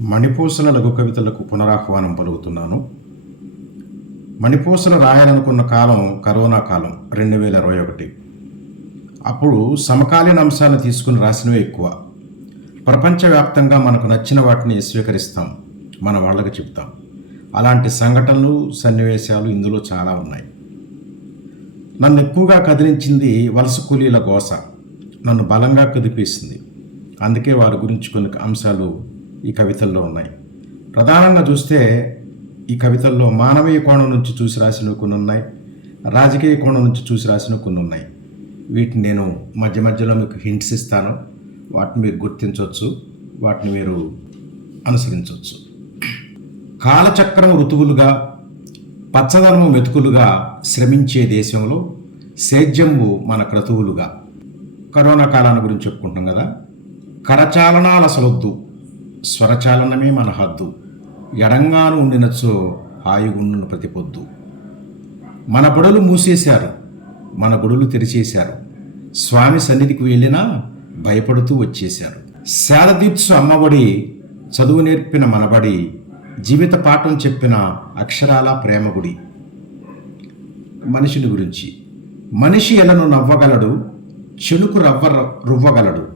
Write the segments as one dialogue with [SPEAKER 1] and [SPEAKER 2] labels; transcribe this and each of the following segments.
[SPEAKER 1] మణిపూసల లఘు కవితలకు పునరాహ్వానం పలుకుతున్నాను. మణిపూసలు రాయాలనుకున్న కాలం కరోనా కాలం రెండు వేల ఇరవై ఒకటి. అప్పుడు సమకాలీన అంశాలను తీసుకుని రాసినవే ఎక్కువ. ప్రపంచవ్యాప్తంగా మనకు నచ్చిన వాటిని స్వీకరిస్తాం మన వాళ్ళకి చెప్తాం. అలాంటి సంఘటనలు సన్నివేశాలు ఇందులో చాలా ఉన్నాయి. నన్ను ఎక్కువగా కదిలించింది వలస కూలీల గోస. నన్ను బలంగా కదిపేసింది. అందుకే వారి గురించి కొన్ని అంశాలు ఈ కవితల్లో ఉన్నాయి. ప్రధానంగా చూస్తే ఈ కవితల్లో మానవీయ కోణం నుంచి చూసి రాసినవి కొన్ని ఉన్నాయి. రాజకీయ కోణం నుంచి చూసి రాసినవి కొన్ని ఉన్నాయి. వీటిని నేను మధ్య మధ్యలో మీకు హింట్స్ ఇస్తాను. వాటిని మీరు గుర్తించవచ్చు. వాటిని మీరు అనుసరించవచ్చు. కాలచక్రం ఋతువులుగా పచ్చదనము మెతుకులుగా శ్రమించే దేశంలో సేద్యంబు మన క్రతువులుగా కరోనా కాలాన్ని గురించి చెప్పుకుంటాం కదా. కరచాలనాల అసలొద్దు. స్వరచాలనమే మన హద్దు. ఎడంగాను ఉండినచో హాయిగుండును ప్రతిపొద్దు. మన బుడలు మూసేశారు మన గుడులు తెరిచేశారు. స్వామి సన్నిధికి వెళ్ళినా భయపడుతూ వచ్చేశారు. శారదీప్సు అమ్మబడి చదువు నేర్పిన మనబడి జీవిత పాఠం చెప్పిన అక్షరాల ప్రేమగుడి. మనిషిని గురించి. మనిషి ఎలను నవ్వగలడు చెణుకు రవ్వ రువ్వగలడు.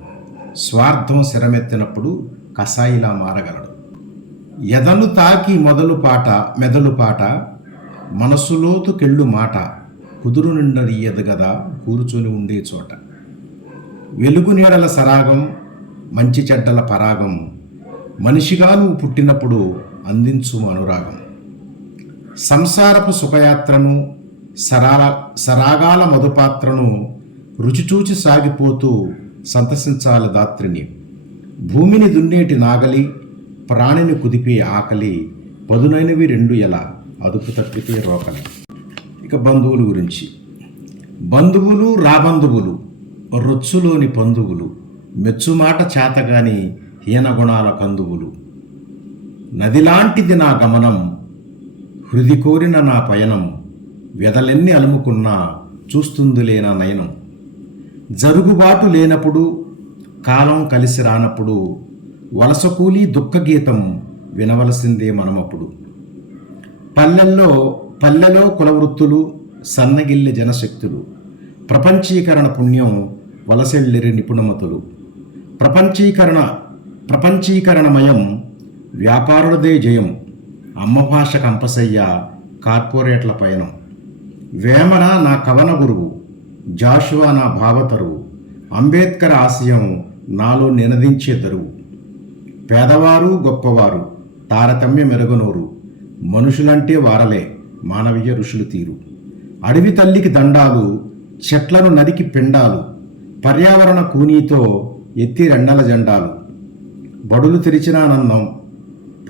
[SPEAKER 1] స్వార్థం శరమెత్తినప్పుడు కసాయిలా మారగలడు. ఎదను తాకి మొదలు పాట మెదలు పాట మనసులోతు కెళ్ళు మాట కుదురు నిండరియదు గదా కూర్చొని ఉండే చోట. వెలుగు నీడల సరాగం మంచి చెడ్డల పరాగం మనిషిగా నువ్వు పుట్టినప్పుడు అందించు అనురాగం. సంసారపు సుఖయాత్రను సరాల సరాగాల మధుపాత్రను రుచిచూచి సాగిపోతూ సంతసించాలి దాత్రిని భూమిని దున్నేటి నాగలి ప్రాణిని కుదిపే ఆకలి పదునైనవి రెండు ఎలా అదుపు తప్పితే రోకలి. ఇక బంధువుల గురించి. బంధువులు రాబంధువులు రొచ్చులోని పందువులు మెచ్చుమాట చేతగాని హీనగుణాల కందువులు. నదిలాంటిది నా గమనం హృది కోరిన నా పయనం వెదలెన్ని అలుముకున్నా చూస్తుందిలేనా నయనం. జరుగుబాటు లేనప్పుడు కాలం కలిసి రానప్పుడు వలస కూలి దుఃఖగీతం వినవలసిందే మనమప్పుడు. పల్లెల్లో పల్లెలో కులవృత్తులు సన్నగిల్లి జనశక్తులు. ప్రపంచీకరణ పుణ్యం వలసెళ్ళిరి నిపుణమతులు. ప్రపంచీకరణ ప్రపంచీకరణమయం వ్యాపారులదే జయం. అమ్మ భాష కంపసయ్య కార్పొరేట్ల పయనం. వేమన నా కవన గురువు జాషువా నా భావతరువు. అంబేద్కర్ ఆశయం నాలో నినదించే దరువు. పేదవారు గొప్పవారు తారతమ్య మెరగనోరు మనుషులంటే వారలే మానవీయ ఋషులు తీరు. అడవి తల్లికి దండాలు చెట్లను నరికి పిండాలు పర్యావరణ కూనీతో ఎత్తి రెండల జెండాలు. బడులు తెరిచిన ఆనందం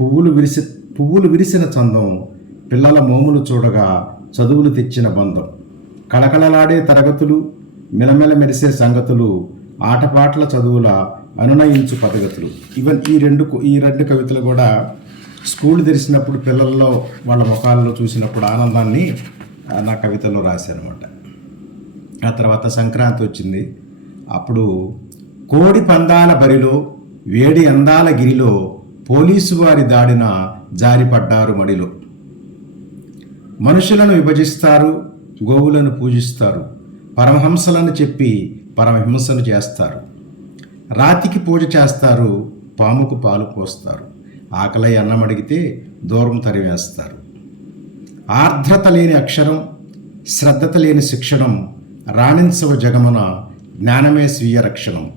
[SPEAKER 1] పువ్వులు విరిసి పువ్వులు విరిసిన చందం పిల్లల మోములు చూడగా చదువులు తెచ్చిన బంధం. కళకళలాడే తరగతులు మెలమెల మెరిసే సంగతులు ఆటపాటల చదువుల అనునయించు పదగతులు ఈవెన్ ఈ రెండు ఈ రెండు కవితలు కూడా స్కూల్ తెరిచినప్పుడు పిల్లల్లో వాళ్ళ ముఖాల్లో చూసినప్పుడు ఆనందాన్ని నా కవితలో రాశానమాట ఆ తర్వాత సంక్రాంతి వచ్చింది. అప్పుడు కోడి పందాల బరిలో వేడి అందాల గిరిలో పోలీసు వారి దాడిన జారిపడ్డారు మడిలో. మనుషులను విభజిస్తారు గోవులను పూజిస్తారు పరమహంసలను చెప్పి పరమహింసను చేస్తారు. రాతికి పూజ చేస్తారు పాముకు పాలు పోస్తారు. ఆకలై అన్నం అడిగితే దూరం తరివేస్తారు. ఆర్ద్రత లేని అక్షరం శ్రద్ధత లేని శిక్షణం రాణించవ జగమున జ్ఞానమే స్వీయ రక్షణం.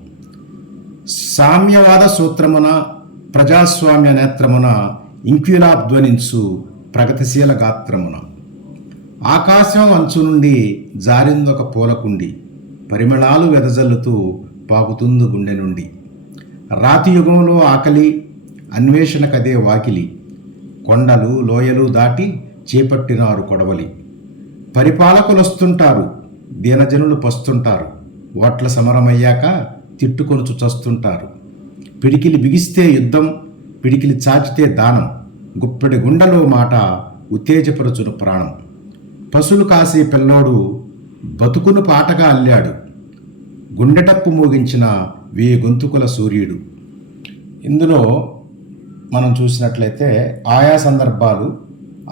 [SPEAKER 1] సామ్యవాద సూత్రమున ప్రజాస్వామ్య నేత్రమున ఇంక్విలాబ్ ధ్వనించు ప్రగతిశీల గాత్రమున. ఆకాశం అంచు నుండి జారిందొక పూలకుండి పరిమళాలు వెదజల్లుతూ పాకుతుంది గుండె నుండి. రాతి యుగంలో ఆకలి అన్వేషణకదే వాకిలి. కొండలు లోయలు దాటి చేపట్టినారు కొడవలి. పరిపాలకులు వస్తుంటారు దీనజనులు పస్తుంటారు. ఓట్ల సమరమయ్యాక తిట్టుకొనుచు చస్తుంటారు. పిడికిలి బిగిస్తే యుద్ధం పిడికిలి చాచితే దానం. గుప్పెడి గుండెలో మాట ఉత్తేజపరచును ప్రాణం. పశులు కాసే పిల్లోడు బతుకును పాటగా అల్లాడు. గుండెటప్పు మోగించిన వే గొంతుకుల సూర్యుడు. ఇందులో మనం చూసినట్లయితే ఆయా సందర్భాలు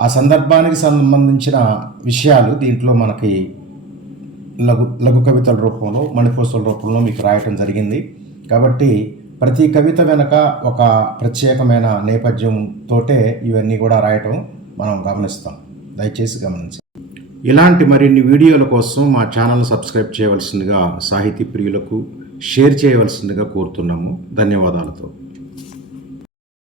[SPEAKER 1] ఆ సందర్భానికి సంబంధించిన విషయాలు దీంట్లో మనకి లఘు లఘు కవితల రూపంలో మణిపోసల రూపంలో మీకు రాయటం జరిగింది. కాబట్టి ప్రతి కవిత వెనక ఒక ప్రత్యేకమైన నేపథ్యంతోటే ఇవన్నీ కూడా రాయటం మనం గమనిస్తాం. దయచేసి గమనించండి. ఇలాంటి మరిన్ని వీడియోల కోసం మా ఛానల్ను సబ్స్క్రైబ్ చేయవలసిందిగా సాహితీ ప్రియులకు షేర్ చేయవలసిందిగా కోరుతున్నాము. ధన్యవాదాలతో.